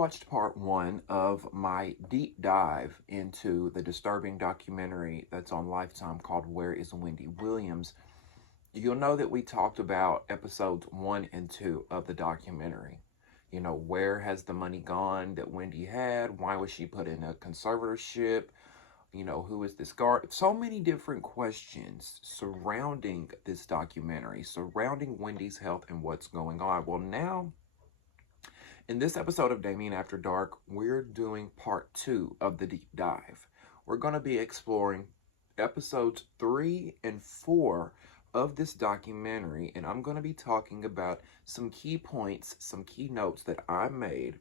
watched part one of my deep dive into the disturbing documentary that's on Lifetime called Where is Wendy Williams, you'll know that we talked about episodes 1 and 2 of the documentary. You know, where has the money gone that Wendy had? Why was she put in a conservatorship? You know, who is this guard? So many different questions surrounding this documentary, surrounding Wendy's health and what's going on. Well, now, in this episode of Damien After Dark, we're doing part 2 of the deep dive. We're going to be exploring episodes 3 and 4 of this documentary, and I'm going to be talking about some key points, some key notes that I made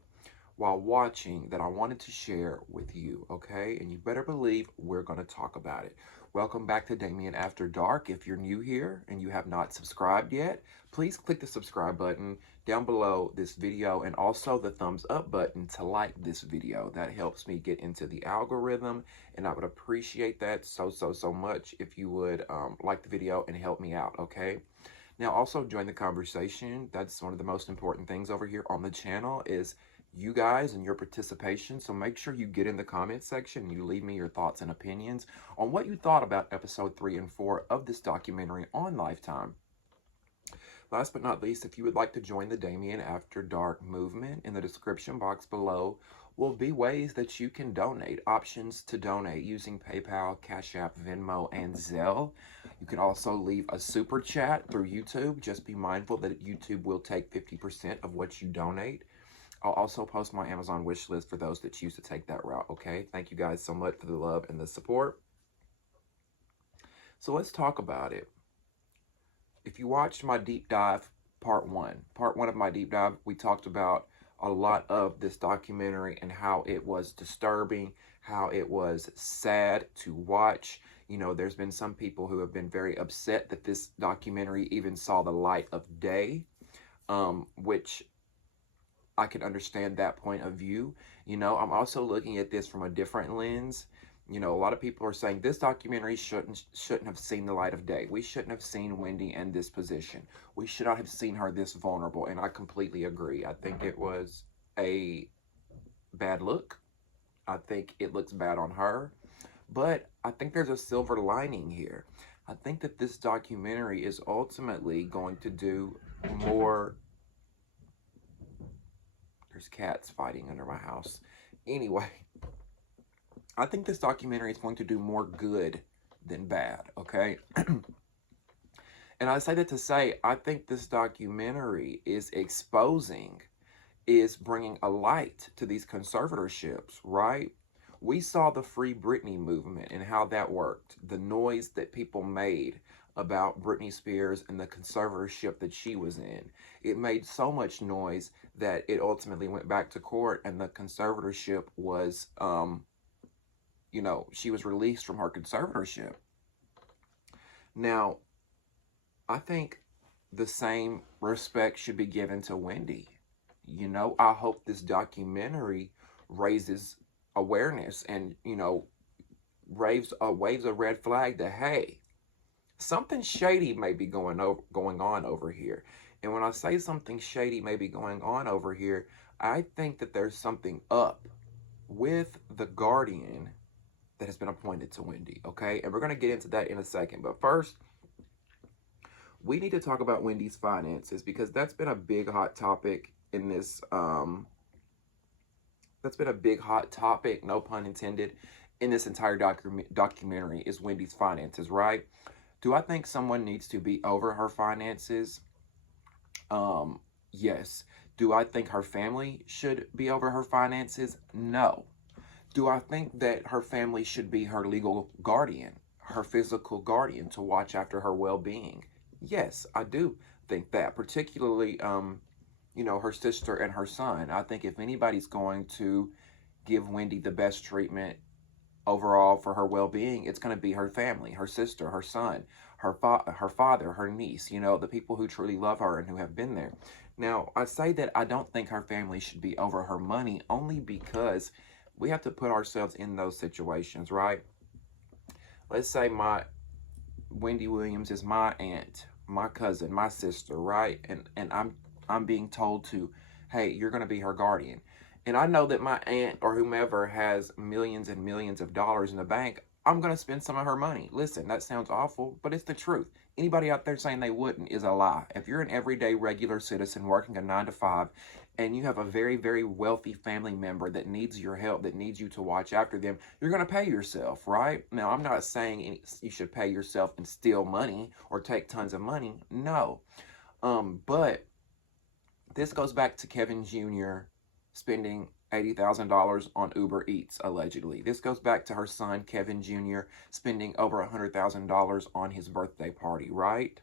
while watching that I wanted to share with you, okay? And you better believe we're going to talk about it. Welcome back to Damien After Dark. If you're new here and you have not subscribed yet, please click the subscribe button down below this video and also the thumbs up button to like this video. That helps me get into the algorithm, and I would appreciate that so much if you would like the video and help me out, okay? Now, also join the conversation. That's one of the most important things over here on the channel is you guys and your participation. So make sure you get in the comment section and you leave me your thoughts and opinions on what you thought about episode 3 and 4 of this documentary on Lifetime. Last but not least, if you would like to join the Damien After Dark movement, in the description box below will be ways that you can donate, options to donate using PayPal, Cash App, Venmo, and Zelle. You can also leave a super chat through YouTube. Just be mindful that YouTube will take 50% of what you donate. I'll also post my Amazon wish list for those that choose to take that route, okay? Thank you guys so much for the love and the support. So let's talk about it. If you watched my deep dive, part one of my deep dive, we talked about a lot of this documentary and how it was disturbing, how it was sad to watch. You know, there's been some people who have been very upset that this documentary even saw the light of day, which I can understand that point of view. You know, I'm also looking at this from a different lens. You know, a lot of people are saying this documentary shouldn't have seen the light of day. We shouldn't have seen Wendy in this position. We should not have seen her this vulnerable. And I completely agree. I think it was a bad look. I think it looks bad on her. But I think there's a silver lining here. I think that this documentary is ultimately going to do more. There's cats fighting under my house. Anyway, I think this documentary is going to do more good than bad, okay? And I say that to say, I think this documentary is bringing a light to these conservatorships, right? We saw the Free Britney movement and how that worked. The noise that people made about Britney Spears and the conservatorship that she was in. It made so much noise that it ultimately went back to court, and the conservatorship was, you know, she was released from her conservatorship. Now, I think the same respect should be given to Wendy. You know, I hope this documentary raises awareness and, you know, waves a red flag that, hey, something shady may be going on over here. And when I say something shady may be going on over here, I think that there's something up with the guardian that has been appointed to Wendy, okay? And we're going to get into that in a second. But first, we need to talk about Wendy's finances, because that's been a big hot topic in this, that's been a big hot topic, no pun intended, in this entire documentary is Wendy's finances, right? Do I think someone needs to be over her finances? Yes. Do I think her family should be over her finances? No. Do I think that her family should be her legal guardian, her physical guardian to watch after her well-being? Yes, I do think that, particularly, you know, her sister and her son. I think if anybody's going to give Wendy the best treatment overall for her well-being, it's going to be her family, her sister, her son, her father, her niece, you know, the people who truly love her and who have been there. Now, I say that I don't think her family should be over her money, only because we have to put ourselves in those situations, right? Let's say Wendy Williams is my aunt, my cousin, my sister, right? And I'm being told to, hey, you're going to be her guardian. and I know that my aunt or whomever has millions and millions of dollars in the bank, I'm going to spend some of her money. Listen, that sounds awful, but it's the truth. Anybody out there saying they wouldn't is a lie. If you're an everyday regular citizen working a 9 to 5 and you have a very, very wealthy family member that needs your help, that needs you to watch after them, you're going to pay yourself, right? Now, I'm not saying you should pay yourself and steal money or take tons of money. No. But this goes back to Kevin Jr. spending $80,000 on Uber Eats, allegedly. This goes back to her son, Kevin Jr., spending over $100,000 on his birthday party, right?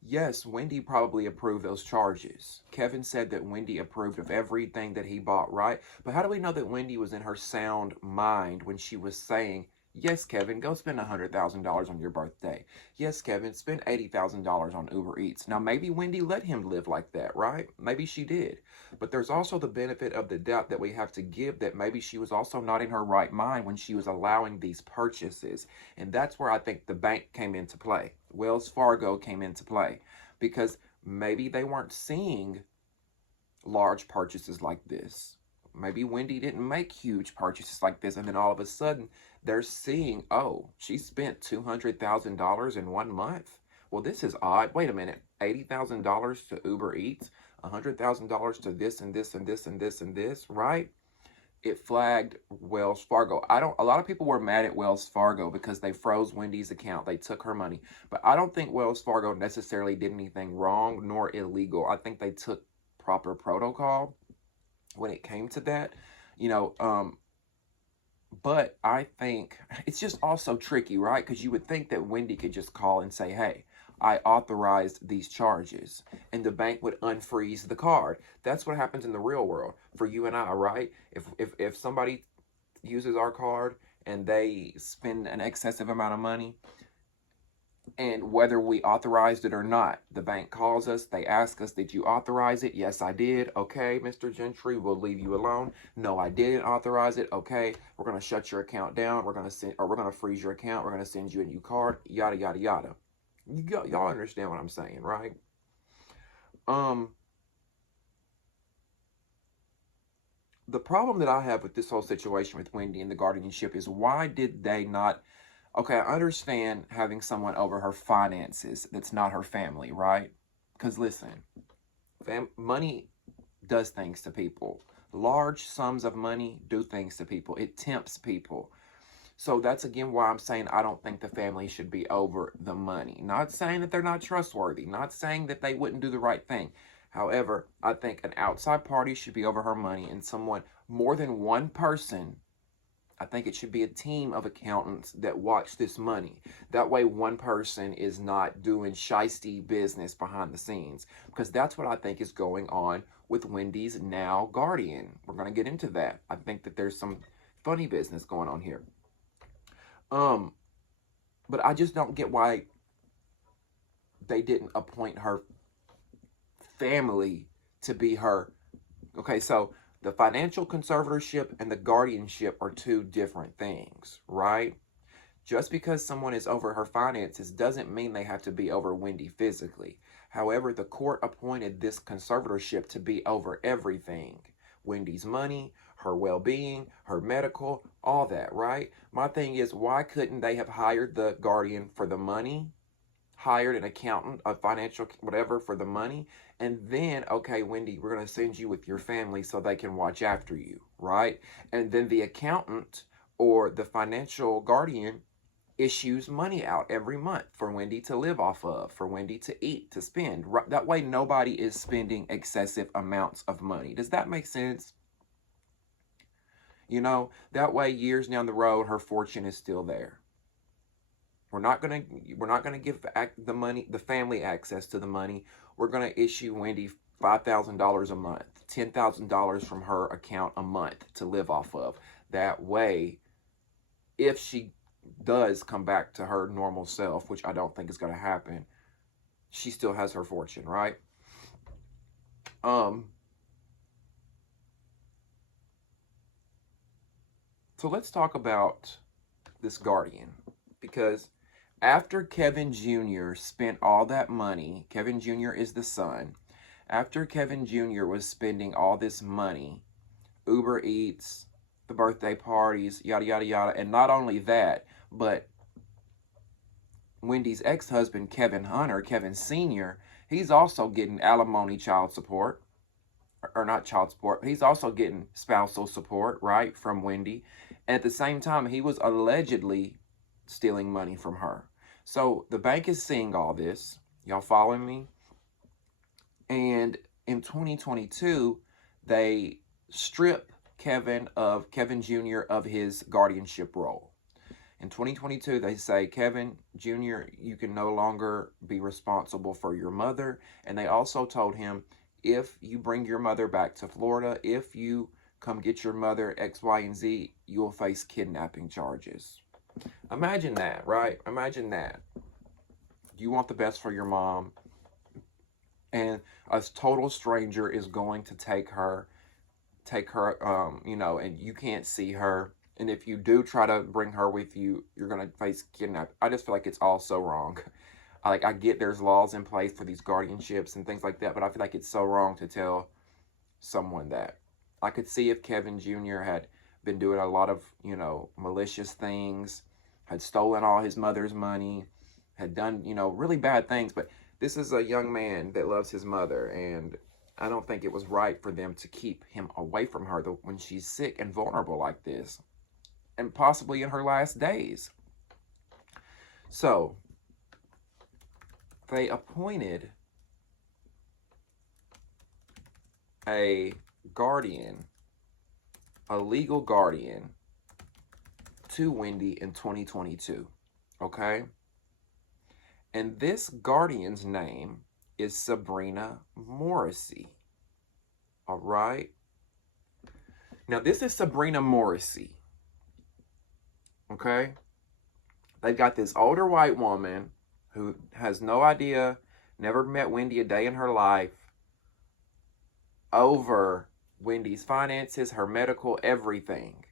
Yes, Wendy probably approved those charges. Kevin said that Wendy approved of everything that he bought, right? But how do we know that Wendy was in her sound mind when she was saying, yes, Kevin, go spend $100,000 on your birthday. Yes, Kevin, spend $80,000 on Uber Eats. Now, maybe Wendy let him live like that, right? Maybe she did. But there's also the benefit of the doubt that we have to give that maybe she was also not in her right mind when she was allowing these purchases. And that's where I think the bank came into play. Wells Fargo came into play because maybe they weren't seeing large purchases like this. Maybe Wendy didn't make huge purchases like this, and then all of a sudden they're seeing, oh, she spent $200,000 in 1 month. Well, this is odd. Wait a minute, $80,000 to Uber Eats, $100,000 to this and this and this and this and this, right? It flagged Wells Fargo. A lot of people were mad at Wells Fargo because they froze Wendy's account. They took her money. But I don't think Wells Fargo necessarily did anything wrong nor illegal. I think they took proper protocol when it came to that, but I think it's just also tricky, right? Because you would think that Wendy could just call and say, hey, I authorized these charges, and the bank would unfreeze the card. That's what happens in the real world for you and I, right? If somebody uses our card and they spend an excessive amount of money, and whether we authorized it or not, the bank calls us, they ask us, did you authorize it? Yes, I did. Okay, Mr. Gentry, we'll leave you alone. No, I didn't authorize it. Okay, we're going to shut your account down. We're going to freeze your account. We're going to send you a new card, yada, yada, yada. Y'all understand what I'm saying, right? The problem that I have with this whole situation with Wendy and the guardianship is why did they not... Okay, I understand having someone over her finances that's not her family, right? Because listen, money does things to people. Large sums of money do things to people. It tempts people. So that's again why I'm saying I don't think the family should be over the money. Not saying that they're not trustworthy. Not saying that they wouldn't do the right thing. However, I think an outside party should be over her money, and someone, more than one person, I think it should be a team of accountants that watch this money. That way one person is not doing shisty business behind the scenes. Because that's what I think is going on with Wendy's now guardian. We're going to get into that. I think that there's some funny business going on here. But I just don't get why they didn't appoint her family to be her. Okay, so the financial conservatorship and the guardianship are two different things, right? Just because someone is over her finances doesn't mean they have to be over Wendy physically. However, the court appointed this conservatorship to be over everything. Wendy's money, her well-being, her medical, all that, right? My thing is, why couldn't they have hired the guardian for the money, hired an accountant, a financial whatever for the money, and then, okay, Wendy, we're going to send you with your family so they can watch after you, right? And then the accountant or the financial guardian issues money out every month for Wendy to live off of, for Wendy to eat, to spend. That way nobody is spending excessive amounts of money. Does that make sense? That way years down the road, her fortune is still there. We're not gonna give the family access to the money. We're gonna issue Wendy $5,000 a month, $10,000 from her account a month to live off of. That way, if she does come back to her normal self, which I don't think is gonna happen, she still has her fortune, right? So let's talk about this guardian, because after Kevin Jr. spent all that money, Kevin Jr. is the son, after Kevin Jr. was spending all this money, Uber Eats, the birthday parties, yada, yada, yada. And not only that, but Wendy's ex-husband, Kevin Hunter, Kevin Sr., he's also getting alimony child support, or not child support, but he's also getting spousal support, right, from Wendy. And at the same time, he was allegedly stealing money from her. So the bank is seeing all this. Y'all following me? And in 2022, they strip Kevin Jr. of his guardianship role. In 2022, they say, Kevin Jr., you can no longer be responsible for your mother. And they also told him, if you bring your mother back to Florida, if you come get your mother, X, Y, and Z, you will face kidnapping charges. Imagine that, right? Imagine that. You want the best for your mom, and a total stranger is going to take her, and you can't see her. And if you do try to bring her with you, you're going to face kidnapping. I just feel like it's all so wrong. I get there's laws in place for these guardianships and things like that, but I feel like it's so wrong to tell someone that. I could see if Kevin Jr. had been doing a lot of, malicious things, had stolen all his mother's money, had done, really bad things. But this is a young man that loves his mother, and I don't think it was right for them to keep him away from her when she's sick and vulnerable like this, and possibly in her last days. So they appointed a guardian, a legal guardian, to Wendy in 2022, okay? And this guardian's name is Sabrina Morrissey, all right? Now, this is Sabrina Morrissey, okay? They've got this older white woman who has no idea, never met Wendy a day in her life, over Wendy's finances, her medical, everything.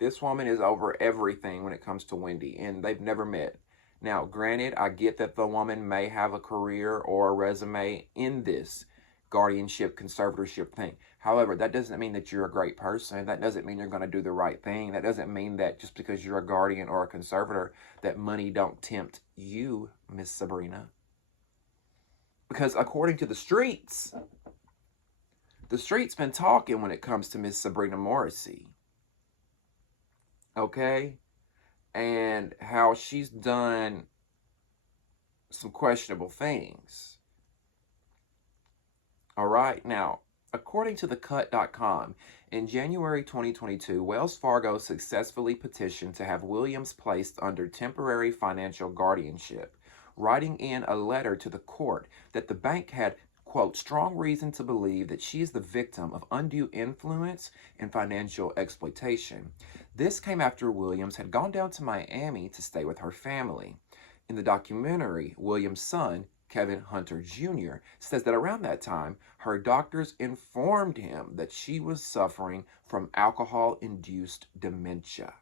This woman is over everything when it comes to Wendy, and they've never met. Now, granted, I get that the woman may have a career or a resume in this guardianship, conservatorship thing. However, that doesn't mean that you're a great person. That doesn't mean you're going to do the right thing. That doesn't mean that just because you're a guardian or a conservator, that money don't tempt you, Miss Sabrina. Because according to the streets been talking when it comes to Miss Sabrina Morrissey. Okay? And how she's done some questionable things. All right. Now, according to thecut.com, in January 2022, Wells Fargo successfully petitioned to have Williams placed under temporary financial guardianship, writing in a letter to the court that the bank had, quote, strong reason to believe that she is the victim of undue influence and financial exploitation. This came after Williams had gone down to Miami to stay with her family. In the documentary, Williams' son, Kevin Hunter Jr., says that around that time, her doctors informed him that she was suffering from alcohol-induced dementia.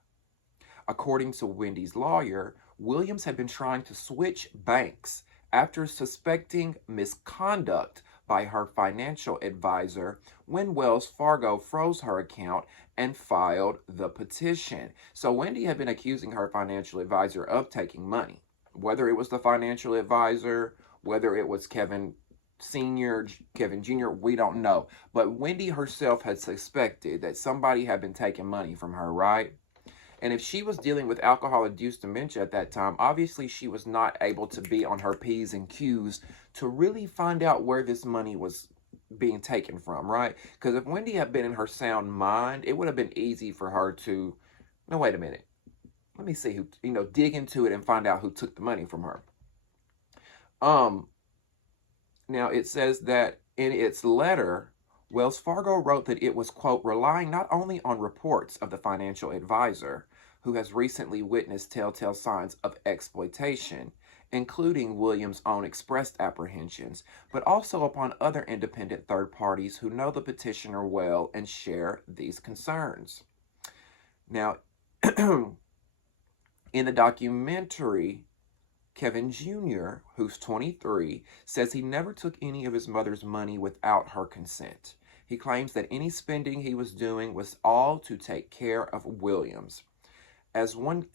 According to Wendy's lawyer, Williams had been trying to switch banks after suspecting misconduct by her financial advisor when Wells Fargo froze her account and filed the petition. So Wendy had been accusing her financial advisor of taking money. Whether it was the financial advisor, whether it was Kevin Sr., Kevin Jr., we don't know. But Wendy herself had suspected that somebody had been taking money from her, right? And if she was dealing with alcohol-induced dementia at that time, obviously she was not able to be on her P's and Q's to really find out where this money was being taken from, right? Because if Wendy had been in her sound mind, it would have been easy for her to, no, wait a minute. Let me see who, dig into it and find out who took the money from her. Now it says that in its letter, Wells Fargo wrote that it was, quote, relying not only on reports of the financial advisor, who has recently witnessed telltale signs of exploitation, including Williams' own expressed apprehensions, but also upon other independent third parties who know the petitioner well and share these concerns. Now, in the documentary, Kevin Jr., who's 23, says he never took any of his mother's money without her consent. He claims that any spending he was doing was all to take care of Williams.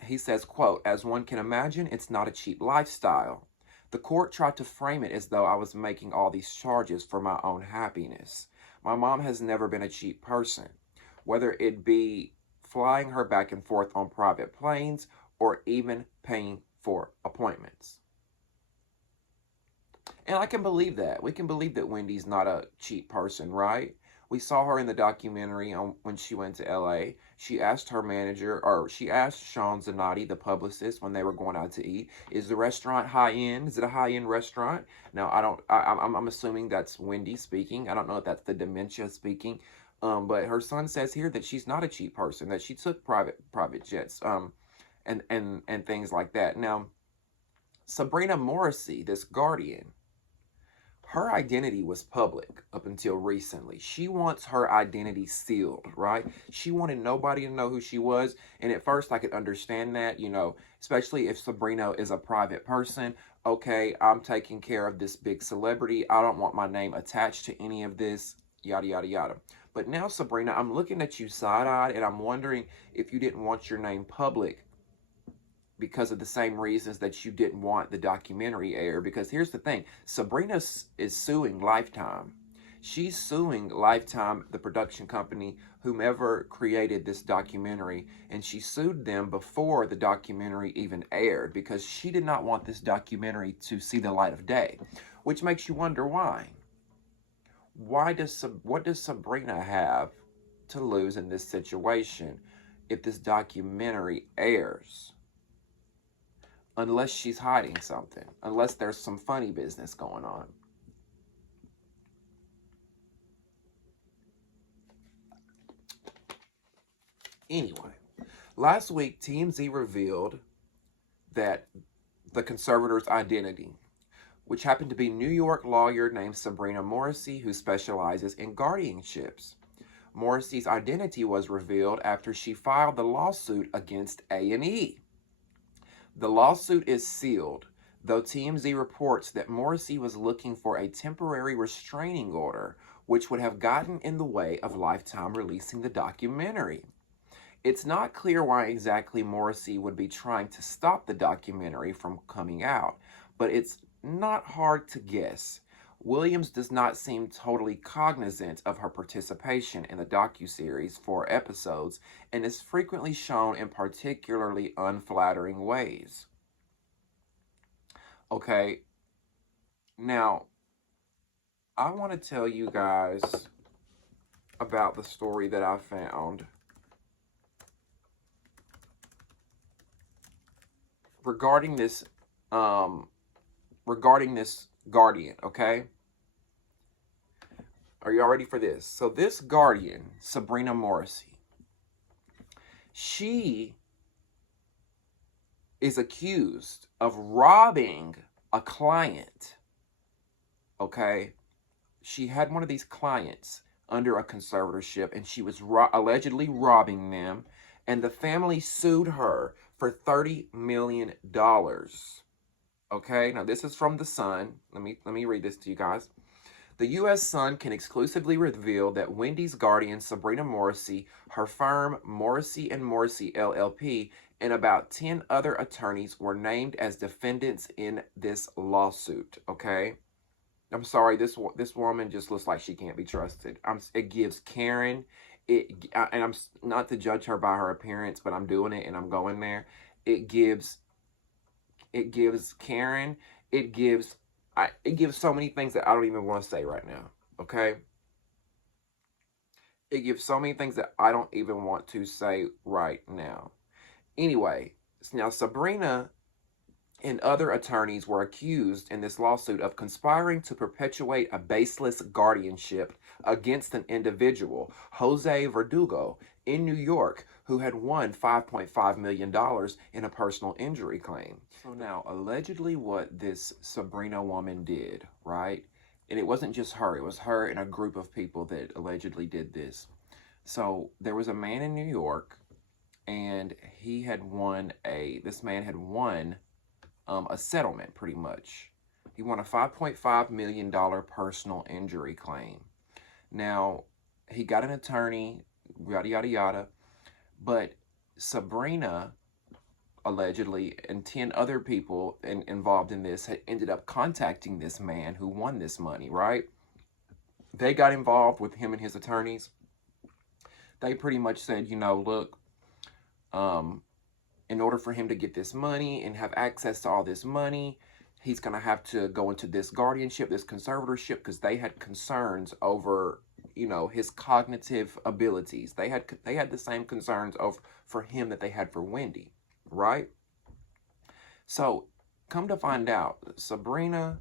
He says, quote, "As one can imagine, it's not a cheap lifestyle. The court tried to frame it as though I was making all these charges for my own happiness. My mom has never been a cheap person, whether it be flying her back and forth on private planes or even paying for appointments." And I can believe that. We can believe that Wendy's not a cheap person, right? We saw her in the documentary when she went to LA. She asked her manager, or she asked Sean Zanotti, the publicist, when they were going out to eat, "Is the restaurant high end? Is it a high end restaurant?" Now, I'm assuming that's Wendy speaking. I don't know if that's the dementia speaking. But her son says here that she's not a cheap person, that she took private jets, and things like that. Now, Sabrina Morrissey, this guardian, her identity was public up until recently. She wants her identity sealed, right? She wanted nobody to know who she was. And at first I could understand that, especially if Sabrina is a private person. Okay, I'm taking care of this big celebrity. I don't want my name attached to any of this, yada, yada, yada. But now, Sabrina, I'm looking at you side-eyed, and I'm wondering if you didn't want your name public because of the same reasons that you didn't want the documentary aired. Because here's the thing, Sabrina is suing Lifetime. She's suing Lifetime, the production company, whomever created this documentary, and she sued them before the documentary even aired because she did not want this documentary to see the light of day, which makes you wonder why. What does Sabrina have to lose in this situation if this documentary airs? Unless she's hiding something, unless there's some funny business going on. Anyway, last week TMZ revealed that the conservator's identity, which happened to be New York lawyer named Sabrina Morrissey, who specializes in guardianships. Morrissey's identity was revealed after she filed the lawsuit against A&E. The lawsuit is sealed, though TMZ reports that Morrissey was looking for a temporary restraining order, which would have gotten in the way of Lifetime releasing the documentary. It's not clear why exactly Morrissey would be trying to stop the documentary from coming out, but it's not hard to guess. Williams does not seem totally cognizant of her participation in the docuseries 4 episodes and is frequently shown in particularly unflattering ways. Okay, now, I want to tell you guys about the story that I found regarding this guardian, okay? Are y'all ready for this? So this guardian, Sabrina Morrissey, she is accused of robbing a client, okay? She had one of these clients under a conservatorship, and she was allegedly robbing them, and the family sued her for $30 million. Okay, now this is from The Sun. Let me read this to you guys. The U.S. Sun can exclusively reveal that Wendy's guardian, Sabrina Morrissey, her firm Morrissey & Morrissey LLP, and about 10 other attorneys were named as defendants in this lawsuit, okay? I'm sorry, this woman just looks like she can't be trusted. It gives Karen, and I'm not to judge her by her appearance, but I'm doing it and I'm going there. It gives Karen, it gives so many things that I don't even want to say right now, okay? It gives so many things that I don't even want to say right now. Anyway, now Sabrina and other attorneys were accused in this lawsuit of conspiring to perpetuate a baseless guardianship against an individual, Jose Verdugo, in New York, who had won $5.5 million in a personal injury claim. So now, allegedly what this Sabrina woman did, right? And it wasn't just her, it was her and a group of people that allegedly did this. So there was a man in New York, and this man had won a settlement, pretty much. He won a $5.5 million personal injury claim. Now, He got an attorney, yada, yada, yada. But Sabrina, allegedly, and 10 other people involved in this had ended up contacting this man who won this money, right? They got involved with him and his attorneys. They pretty much said, you know, look, in order for him to get this money and have access to all this money, he's going to have to go into this guardianship, this conservatorship, because they had concerns over, you know, his cognitive abilities. They had the same concerns for him that they had for Wendy, right? So come to find out, Sabrina,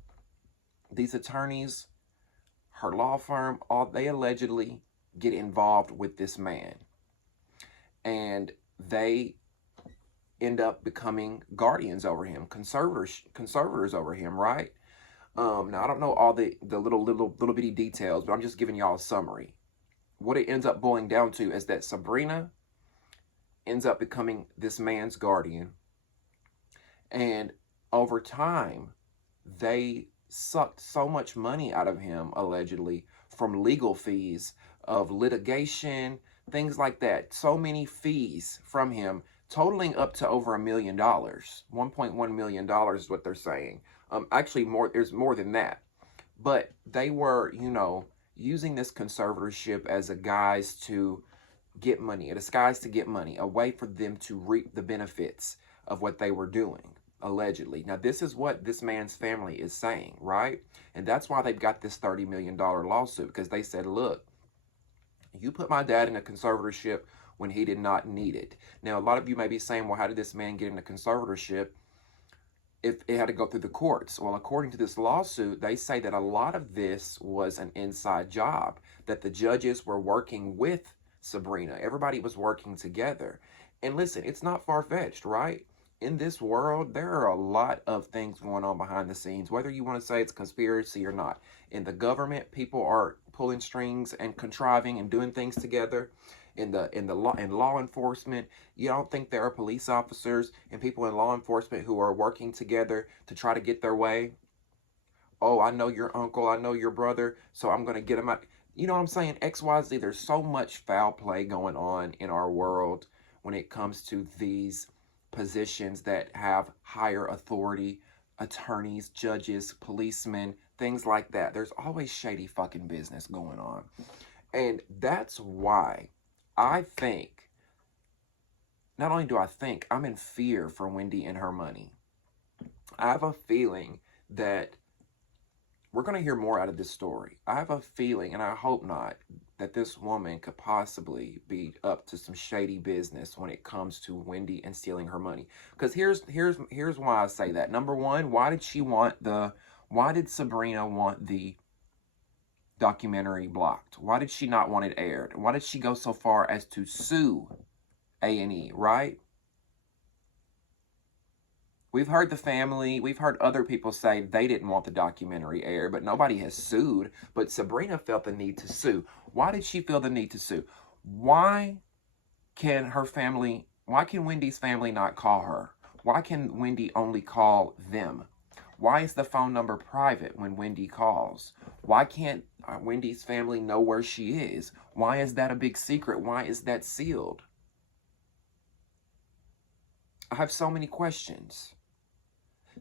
these attorneys, her law firm, they allegedly get involved with this man, and they end up becoming guardians over him, conservators over him, right? Now I don't know all the little bitty details, but I'm just giving y'all a summary. What it ends up boiling down to is that Sabrina ends up becoming this man's guardian, and over time, they sucked so much money out of him, allegedly, from legal fees of litigation, things like that. So many fees from him, totaling up to over $1 million. $1.1 million is what they're saying. Actually, there's more than that. But they were, you know, using this conservatorship as a guise to get money, a way for them to reap the benefits of what they were doing, allegedly. Now, this is what this man's family is saying, right? And that's why they've got this $30 million lawsuit, because they said, look, you put my dad in a conservatorship when he did not need it. Now, a lot of you may be saying, well, how did this man get in a conservatorship if it had to go through the courts? Well, according to this lawsuit, they say that a lot of this was an inside job, that the judges were working with Sabrina. Everybody was working together. And listen, it's not far-fetched, right? In this world, there are a lot of things going on behind the scenes, whether you want to say it's conspiracy or not. In the government, people are pulling strings and contriving and doing things together. In law enforcement, you don't think there are police officers and people in law enforcement who are working together to try to get their way? Oh, I know your uncle, I know your brother, so I'm going to get him out. You know what I'm saying? XYZ, there's so much foul play going on in our world when it comes to these positions that have higher authority, attorneys, judges, policemen, things like that. There's always shady fucking business going on. And that's why I think, not only do I think, I'm in fear for Wendy and her money. I have a feeling that we're going to hear more out of this story. I have a feeling, and I hope not, that this woman could possibly be up to some shady business when it comes to Wendy and stealing her money. Because here's why I say that. Number one, why did Sabrina want the documentary blocked? Why did she not want it aired? Why did she go so far as to sue A&E, right? We've heard the family, we've heard other people say they didn't want the documentary aired, but nobody has sued. But Sabrina felt the need to sue. Why did she feel the need to sue? Why can Wendy's family not call her? Why can Wendy only call them? Why is the phone number private when Wendy calls? Why can't Wendy's family know where she is? Why is that a big secret? Why is that sealed? I have so many questions.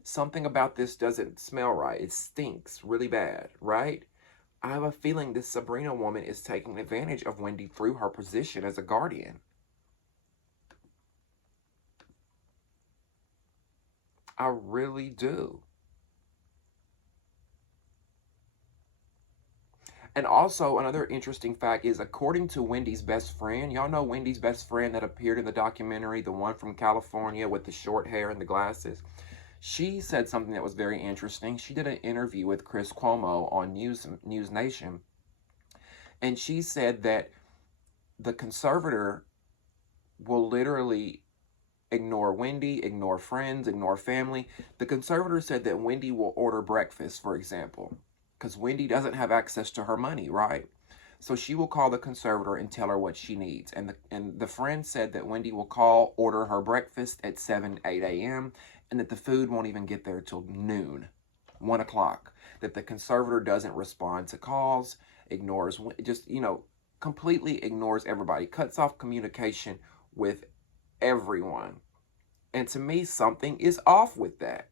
Something about this doesn't smell right. It stinks really bad, right? I have a feeling this Sabrina woman is taking advantage of Wendy through her position as a guardian. I really do. And also, another interesting fact is, according to Wendy's best friend, y'all know Wendy's best friend that appeared in the documentary, the one from California with the short hair and the glasses, she said something that was very interesting. She did an interview with Chris Cuomo on News Nation, and she said that the conservator will literally ignore Wendy, ignore friends, ignore family. The conservator said that Wendy will order breakfast, for example, because Wendy doesn't have access to her money, right? So she will call the conservator and tell her what she needs. And the friend said that Wendy will order her breakfast at 8 a.m., and that the food won't even get there till noon, 1 o'clock. That the conservator doesn't respond to calls, ignores, just, completely ignores everybody, cuts off communication with everyone. And to me, something is off with that.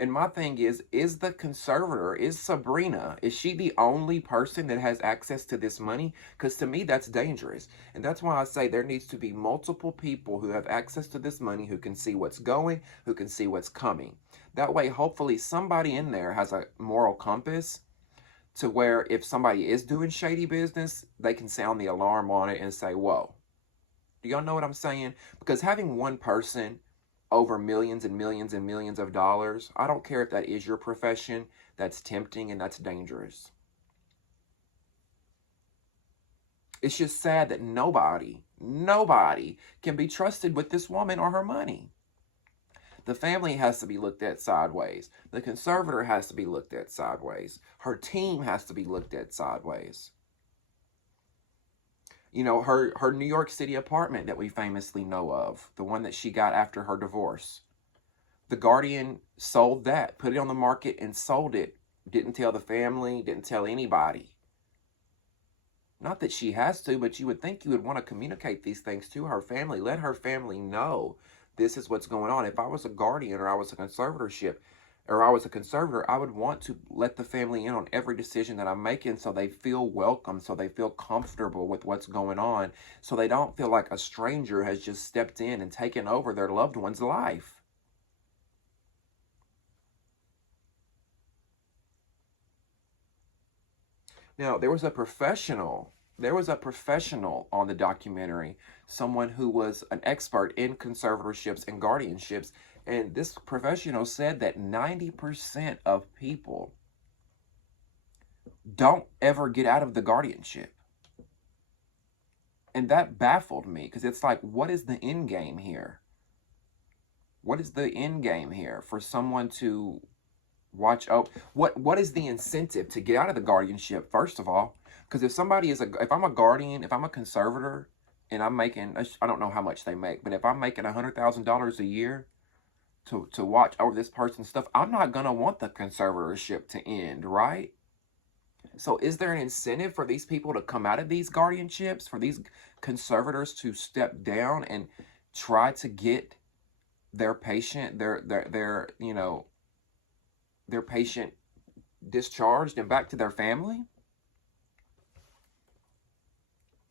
And my thing is the conservator, is Sabrina, is she the only person that has access to this money? Because to me, that's dangerous. And that's why I say there needs to be multiple people who have access to this money, who can see what's going, who can see what's coming. That way, hopefully, somebody in there has a moral compass to where if somebody is doing shady business, they can sound the alarm on it and say, whoa. Do y'all know what I'm saying? Because having one person over millions and millions and millions of dollars, I don't care if that is your profession, that's tempting and that's dangerous. It's just sad that nobody can be trusted with this woman or her money. The family has to be looked at sideways. The conservator has to be looked at sideways. Her team has to be looked at sideways. You know, her New York City apartment that we famously know of, the one that she got after her divorce. The Guardian sold that, put it on the market and sold it. Didn't tell the family, didn't tell anybody. Not that she has to, but you would think you would want to communicate these things to her family. Let her family know this is what's going on. If I was a guardian or I was a conservatorship, or I was a conservator, I would want to let the family in on every decision that I'm making so they feel welcome, so they feel comfortable with what's going on, so they don't feel like a stranger has just stepped in and taken over their loved one's life. Now, there was a professional on the documentary, someone who was an expert in conservatorships and guardianships, and this professional said that 90% of people don't ever get out of the guardianship. And that baffled me, because it's like, what is the end game here? What is the end game here for someone to watch? Oh, what is the incentive to get out of the guardianship, first of all? Because if I'm a guardian, if I'm a conservator, and I'm making, I don't know how much they make, but if I'm making $100,000 a year to watch over this person's stuff, I'm not going to want the conservatorship to end, right? So is there an incentive for these people to come out of these guardianships, for these conservators to step down and try to get their patient, their patient discharged and back to their family?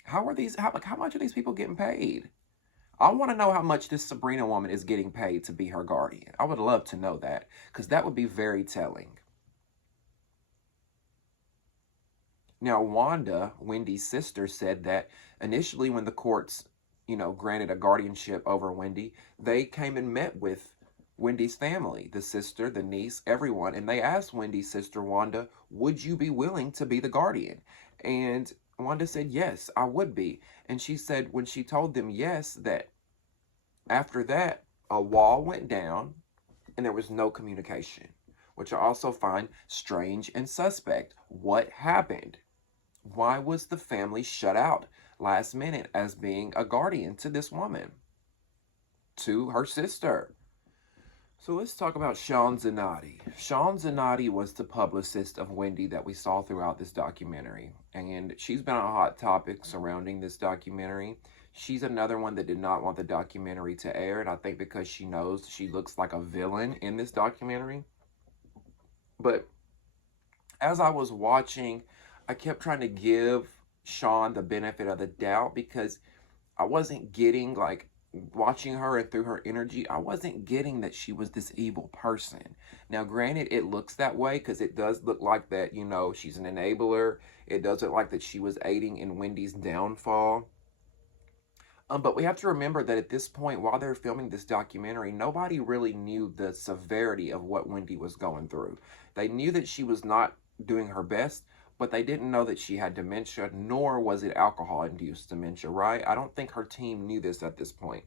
How much are these people getting paid? I want to know how much this Sabrina woman is getting paid to be her guardian. I would love to know that, because that would be very telling. Now, Wanda, Wendy's sister, said that initially when the courts, granted a guardianship over Wendy, they came and met with Wendy's family, the sister, the niece, everyone, and they asked Wendy's sister, Wanda, would you be willing to be the guardian? And Wanda said, yes, I would be. And she said when she told them yes, that after that, a wall went down and there was no communication, which I also find strange and suspect. What happened? Why was the family shut out last minute as being a guardian to this woman, to her sister? So let's talk about Sean Zanotti. Sean Zanotti was the publicist of Wendy that we saw throughout this documentary. And she's been a hot topic surrounding this documentary. She's another one that did not want the documentary to air. And I think because she knows she looks like a villain in this documentary. But as I was watching, I kept trying to give Sean the benefit of the doubt, because I wasn't getting, watching her and through her energy, I wasn't getting that she was this evil person. Now, granted, it looks that way because it does look like that, she's an enabler. It does look like that she was aiding in Wendy's downfall. But we have to remember that at this point, while they're filming this documentary, nobody really knew the severity of what Wendy was going through. They knew that she was not doing her best, but they didn't know that she had dementia, nor was it alcohol-induced dementia, right? I don't think her team knew this at this point.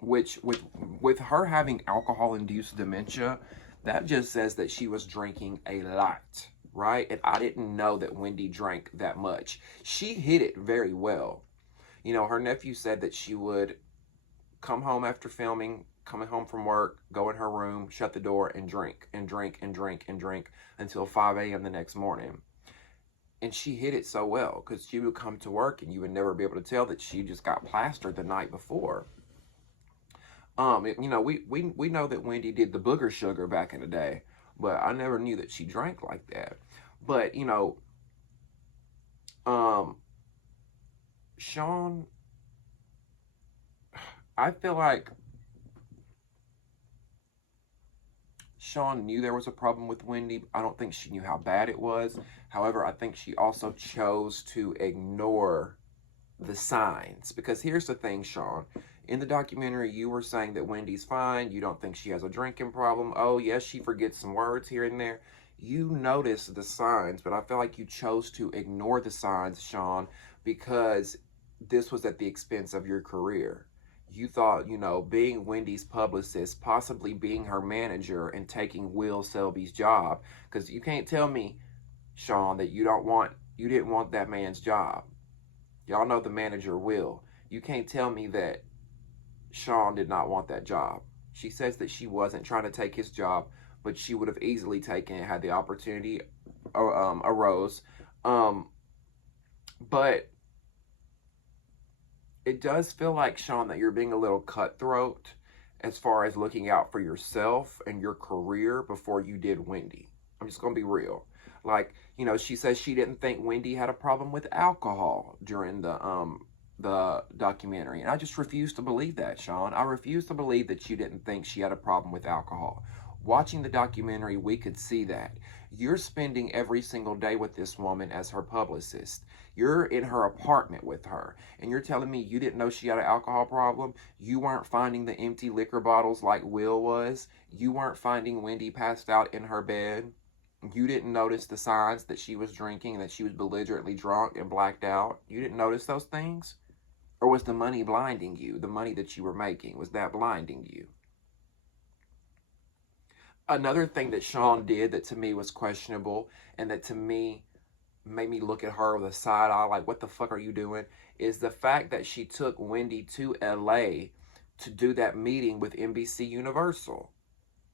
Which, with her having alcohol-induced dementia, that just says that she was drinking a lot, right? And I didn't know that Wendy drank that much. She hid it very well. Her nephew said that she would come home after filming, coming home from work, go in her room, shut the door, and drink, and drink, and drink, and drink until 5 a.m. the next morning. And she hid it so well because she would come to work and you would never be able to tell that she just got plastered the night before. You know, we know that Wendy did the booger sugar back in the day, but I never knew that she drank like that. But, you know, Sean, I feel like Sean knew there was a problem with Wendy. I don't think she knew how bad it was. However, I think she also chose to ignore the signs. Because here's the thing, Sean. In the documentary, you were saying that Wendy's fine. You don't think she has a drinking problem. Oh, yes, she forgets some words here and there. You notice the signs, but I feel like you chose to ignore the signs, Sean, because this was at the expense of your career. You thought, you know, being Wendy's publicist, possibly being her manager and taking Will Selby's job, because you can't tell me, Sean, that you didn't want that man's job. Y'all know the manager, Will. You can't tell me that Sean did not want that job. She says that she wasn't trying to take his job, but she would have easily taken it had the opportunity arose. But it does feel like, Sean, that you're being a little cutthroat as far as looking out for yourself and your career before you did Wendy. I'm just going to be real. Like, you know, she says she didn't think Wendy had a problem with alcohol during the documentary. And I just refuse to believe that, Sean. I refuse to believe that you didn't think she had a problem with alcohol. Watching the documentary, we could see that. You're spending every single day with this woman as her publicist. You're in her apartment with her. And you're telling me you didn't know she had an alcohol problem? You weren't finding the empty liquor bottles like Will was? You weren't finding Wendy passed out in her bed? You didn't notice the signs that she was drinking and that she was belligerently drunk and blacked out? You didn't notice those things? Or was the money blinding you? The money that you were making, was that blinding you? Another thing that Sean did that to me was questionable and that to me made me look at her with a side eye like, what the fuck are you doing? Is the fact that she took Wendy to LA to do that meeting with NBC Universal.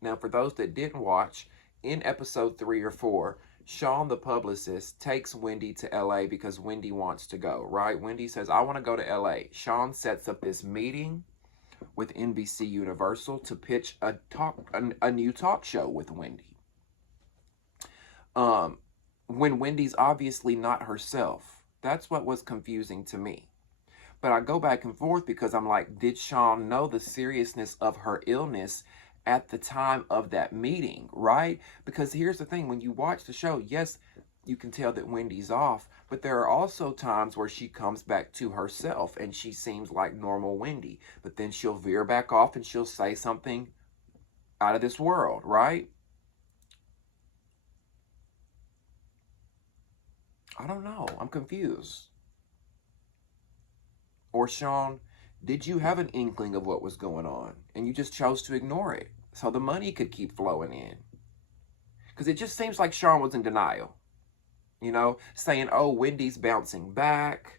Now, for those that didn't watch, in episode 3 or 4, Sean, the publicist, takes Wendy to LA because Wendy wants to go, right? Wendy says, I want to go to LA. Sean sets up this meeting with NBC Universal to pitch a new talk show with Wendy. When Wendy's obviously not herself. That's what was confusing to me. But I go back and forth because I'm like, did Sean know the seriousness of her illness at the time of that meeting, right? Because here's the thing, when you watch the show, yes, you can tell that Wendy's off, but there are also times where she comes back to herself and she seems like normal Wendy, but then she'll veer back off and she'll say something out of this world, right? I don't know. I'm confused. Or Sean, did you have an inkling of what was going on and you just chose to ignore it so the money could keep flowing in? Because it just seems like Sean was in denial, you know, saying, oh, Wendy's bouncing back.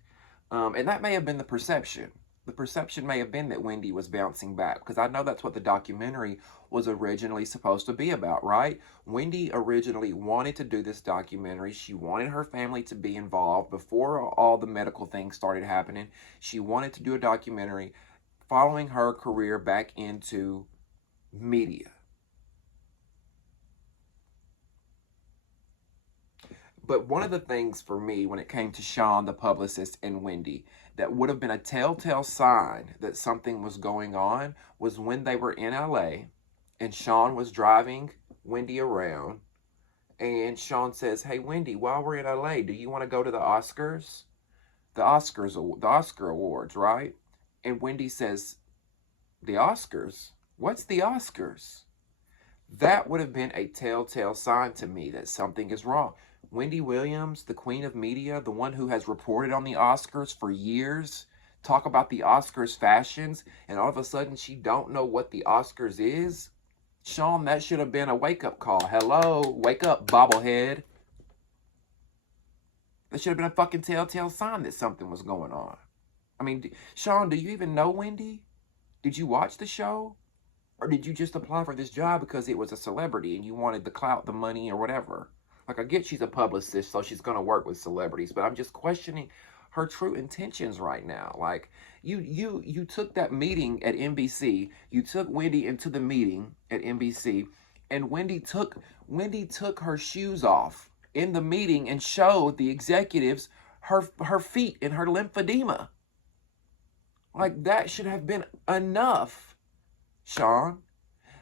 And that may have been the perception. The perception may have been that Wendy was bouncing back, because I know that's what the documentary was originally supposed to be about, right? Wendy originally wanted to do this documentary. She wanted her family to be involved before all the medical things started happening. She wanted to do a documentary following her career back into media. But one of the things for me when it came to Sean, the publicist, and Wendy, that would have been a telltale sign that something was going on was when they were in LA and Sean was driving Wendy around and Sean says, hey, Wendy, while we're in LA, do you want to go to the Oscars? The Oscar Awards, right? And Wendy says, the Oscars? What's the Oscars? That would have been a telltale sign to me that something is wrong. Wendy Williams, the queen of media, the one who has reported on the Oscars for years, talk about the Oscars fashions, and all of a sudden she don't know what the Oscars is? Sean, that should have been a wake-up call. Hello, wake up, bobblehead. That should have been a fucking telltale sign that something was going on. I mean, Sean, do you even know Wendy? Did you watch the show? Or did you just apply for this job because it was a celebrity and you wanted the clout, the money, or whatever? Like, I get she's a publicist, so she's going to work with celebrities, but I'm just questioning her true intentions right now. Like, you took that meeting at NBC, you took Wendy into the meeting at NBC, and Wendy took her shoes off in the meeting and showed the executives her feet and her lymphedema. Like, that should have been enough, Sean.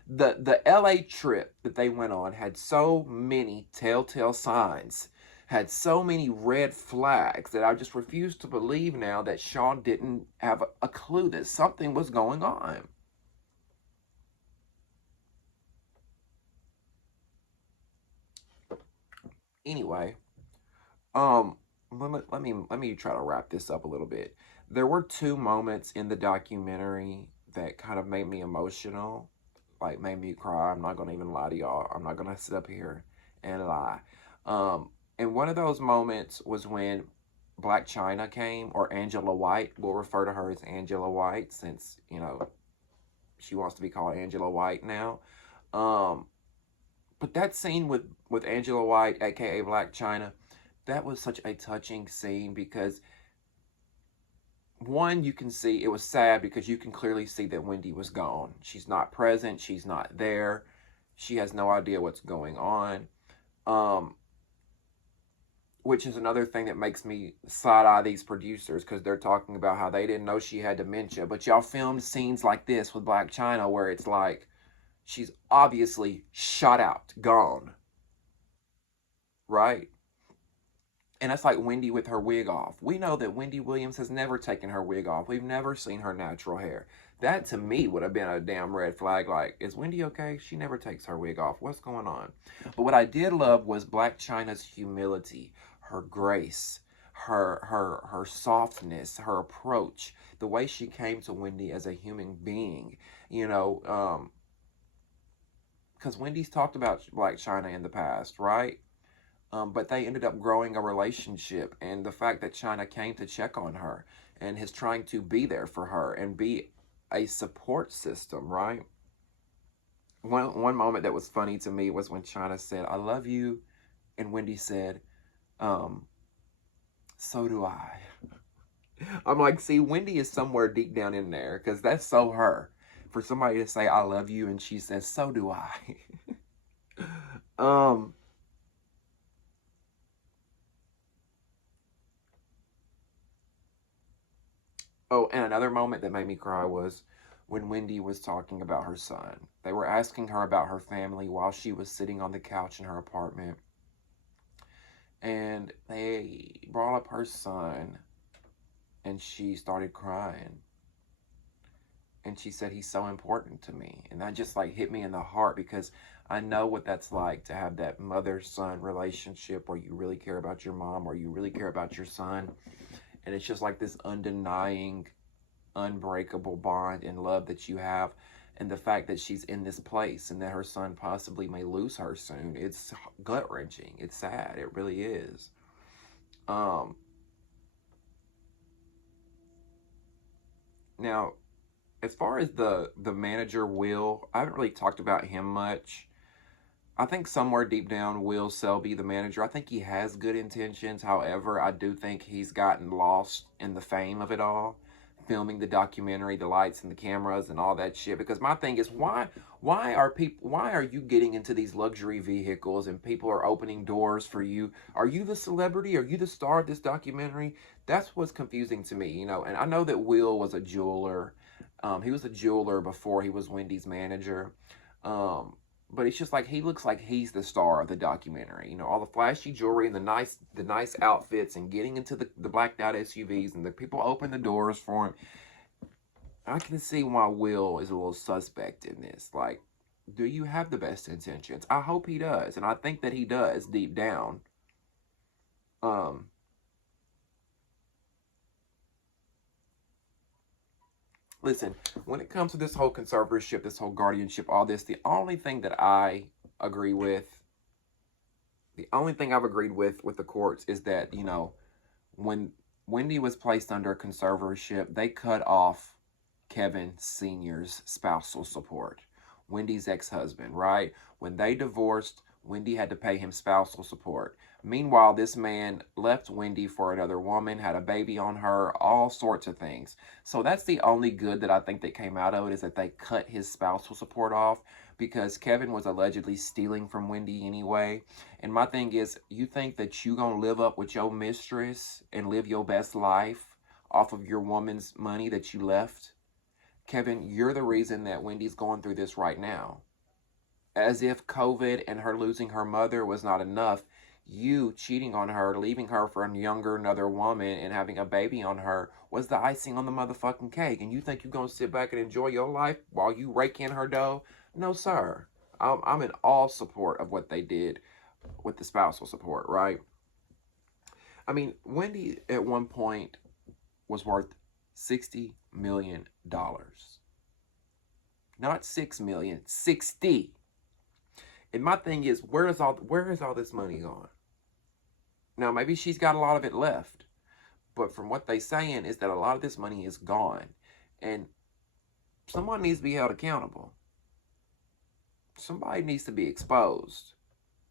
The LA trip that they went on had so many telltale signs, had so many red flags, that I just refuse to believe now that Sean didn't have a clue that something was going on. Anyway, um, let me try to wrap this up a little bit. There were two moments in the documentary that kind of made me emotional, like made me cry. I'm not gonna even lie to y'all. I'm not gonna sit up here and lie. And one of those moments was when Black China came, or Angela White. We'll refer to her as Angela White since, she wants to be called Angela White now. Um, but that scene with Angela White, aka Black China, that was such a touching scene because one, you can see it was sad because you can clearly see that Wendy was gone. She's not present. She's not there. She has no idea what's going on. Um, which is another thing that makes me side eye these producers because they're talking about how they didn't know she had dementia. But y'all filmed scenes like this with Black China where it's like she's obviously shot out, gone, right? And that's like Wendy with her wig off. We know that Wendy Williams has never taken her wig off. We've never seen her natural hair. That to me would have been a damn red flag. Like, is Wendy okay? She never takes her wig off. What's going on? But what I did love was Black China's humility, her grace, her softness, her approach, the way she came to Wendy as a human being. Because Wendy's talked about Black China in the past, right? But they ended up growing a relationship, and the fact that China came to check on her and is trying to be there for her and be a support system, right? One moment that was funny to me was when China said, "I love you," and Wendy said, um, "So do I." I'm like, see, Wendy is somewhere deep down in there because that's so her. For somebody to say, "I love you," and she says, "So do I." um. Oh, and another moment that made me cry was when Wendy was talking about her son. They were asking her about her family while she was sitting on the couch in her apartment. And they brought up her son, and she started crying. And she said, "He's so important to me." And that just like hit me in the heart because I know what that's like to have that mother-son relationship where you really care about your mom or you really care about your son. And it's just like this undenying, unbreakable bond and love that you have. And the fact that she's in this place and that her son possibly may lose her soon, it's gut-wrenching. It's sad. It really is. Um, Now, as far as the manager, Will, I haven't really talked about him much. I think somewhere deep down, Will Selby, the manager, I think he has good intentions. However, I do think he's gotten lost in the fame of it all, filming the documentary, the lights and the cameras and all that shit. Because my thing is, why are you getting into these luxury vehicles and people are opening doors for you? Are you the celebrity? Are you the star of this documentary? That's what's confusing to me. And I know that Will was a jeweler. He was a jeweler before he was Wendy's manager. Um, but it's just like he looks like he's the star of the documentary. All the flashy jewelry and the nice outfits and getting into the blacked out SUVs and the people open the doors for him. I can see why Will is a little suspect in this. Like, do you have the best intentions? I hope he does, and I think that he does deep down. Um, Listen, when it comes to this whole conservatorship, this whole guardianship, all this, with, the only thing I've agreed with the courts is that, when Wendy was placed under conservatorship, they cut off Kevin Sr.'s spousal support. Wendy's ex-husband, right? When they divorced, Wendy had to pay him spousal support. Meanwhile, this man left Wendy for another woman, had a baby on her, all sorts of things. So that's the only good that I think that came out of it, is that they cut his spousal support off, because Kevin was allegedly stealing from Wendy anyway. And my thing is, you think that you gonna live up with your mistress and live your best life off of your woman's money that you left? Kevin, you're the reason that Wendy's going through this right now. As if COVID and her losing her mother was not enough, you cheating on her, leaving her for another woman, and having a baby on her was the icing on the motherfucking cake. And you think you're going to sit back and enjoy your life while you rake in her dough? No, sir. I'm in all support of what they did with the spousal support, right? I mean, Wendy at one point was worth $60 million. Not 6 million, 60. And my thing is, where is all this money gone? Now, maybe she's got a lot of it left, but from what they saying is that a lot of this money is gone, and someone needs to be held accountable. Somebody needs to be exposed.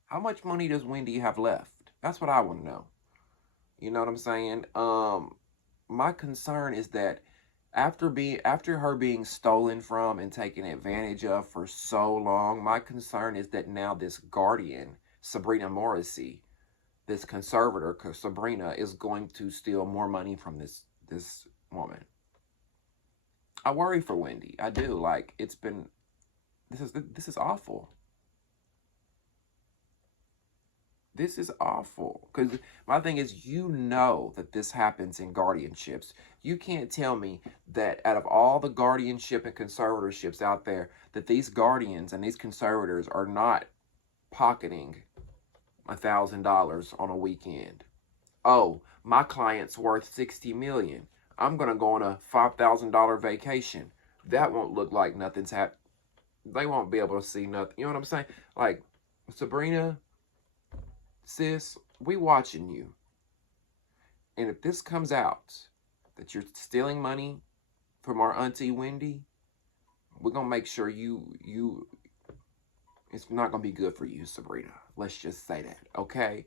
How much money does Wendy have left? That's what I want to know. You know what I'm saying? My concern is that after her being stolen from and taken advantage of for so long, my concern is that now this guardian, Sabrina Morrissey, this conservator, Sabrina, is going to steal more money from this woman. I worry for Wendy. I do. Like, this is awful. This is awful. Because my thing is, you know that this happens in guardianships. You can't tell me that out of all the guardianship and conservatorships out there, that these guardians and these conservators are not pocketing $1,000 on a weekend. Oh, my client's worth $60 million. I'm going to go on a $5,000 vacation. That won't look like nothing's happened. They won't be able to see nothing. You know what I'm saying? Like, Sabrina, sis, we watching you. And if this comes out that you're stealing money from our auntie Wendy, we're going to make sure it's not going to be good for you, Sabrina. Let's just say that, okay?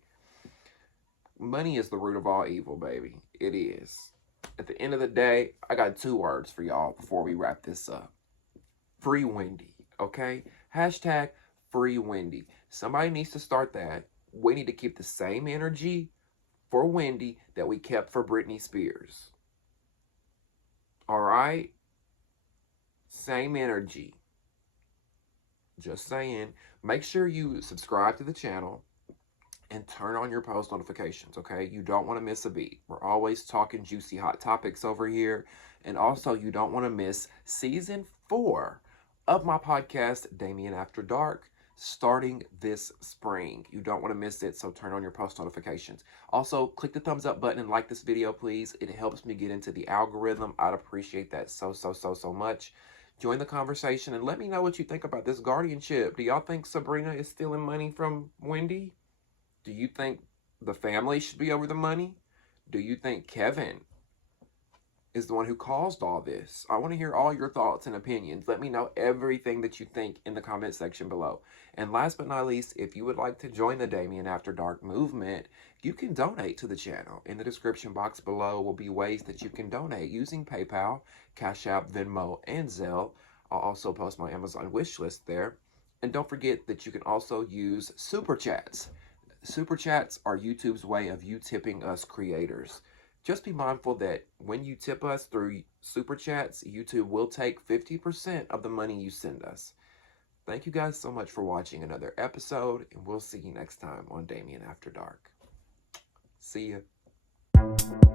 Money is the root of all evil, baby. It is. At the end of the day, I got 2 words for y'all before we wrap this up. Free Wendy, okay? Hashtag free Wendy. Somebody needs to start that. We need to keep the same energy for Wendy that we kept for Britney Spears. All right? Same energy. Just saying. Make sure you subscribe to the channel and turn on your post notifications, okay? You don't want to miss a beat. We're always talking juicy hot topics over here. And also, you don't want to miss season 4 of my podcast, Damien After Dark, starting this spring. You don't want to miss it, so turn on your post notifications. Also, click the thumbs up button and like this video, please. It helps me get into the algorithm. I'd appreciate that so much. Join the conversation and let me know what you think about this guardianship. Do y'all think Sabrina is stealing money from Wendy? Do you think the family should be over the money? Do you think Kevin is the one who caused all this? I want to hear all your thoughts and opinions. Let me know everything that you think in the comment section below. And last but not least, if you would like to join the Damien After Dark movement, you can donate to the channel. In the description box below will be ways that you can donate using PayPal, Cash App, Venmo, and Zelle. I'll also post my Amazon wish list there. And don't forget that you can also use Super Chats. Super Chats are YouTube's way of you tipping us creators. Just be mindful that when you tip us through Super Chats, YouTube will take 50% of the money you send us. Thank you guys so much for watching another episode, and we'll see you next time on Damien After Dark. See ya.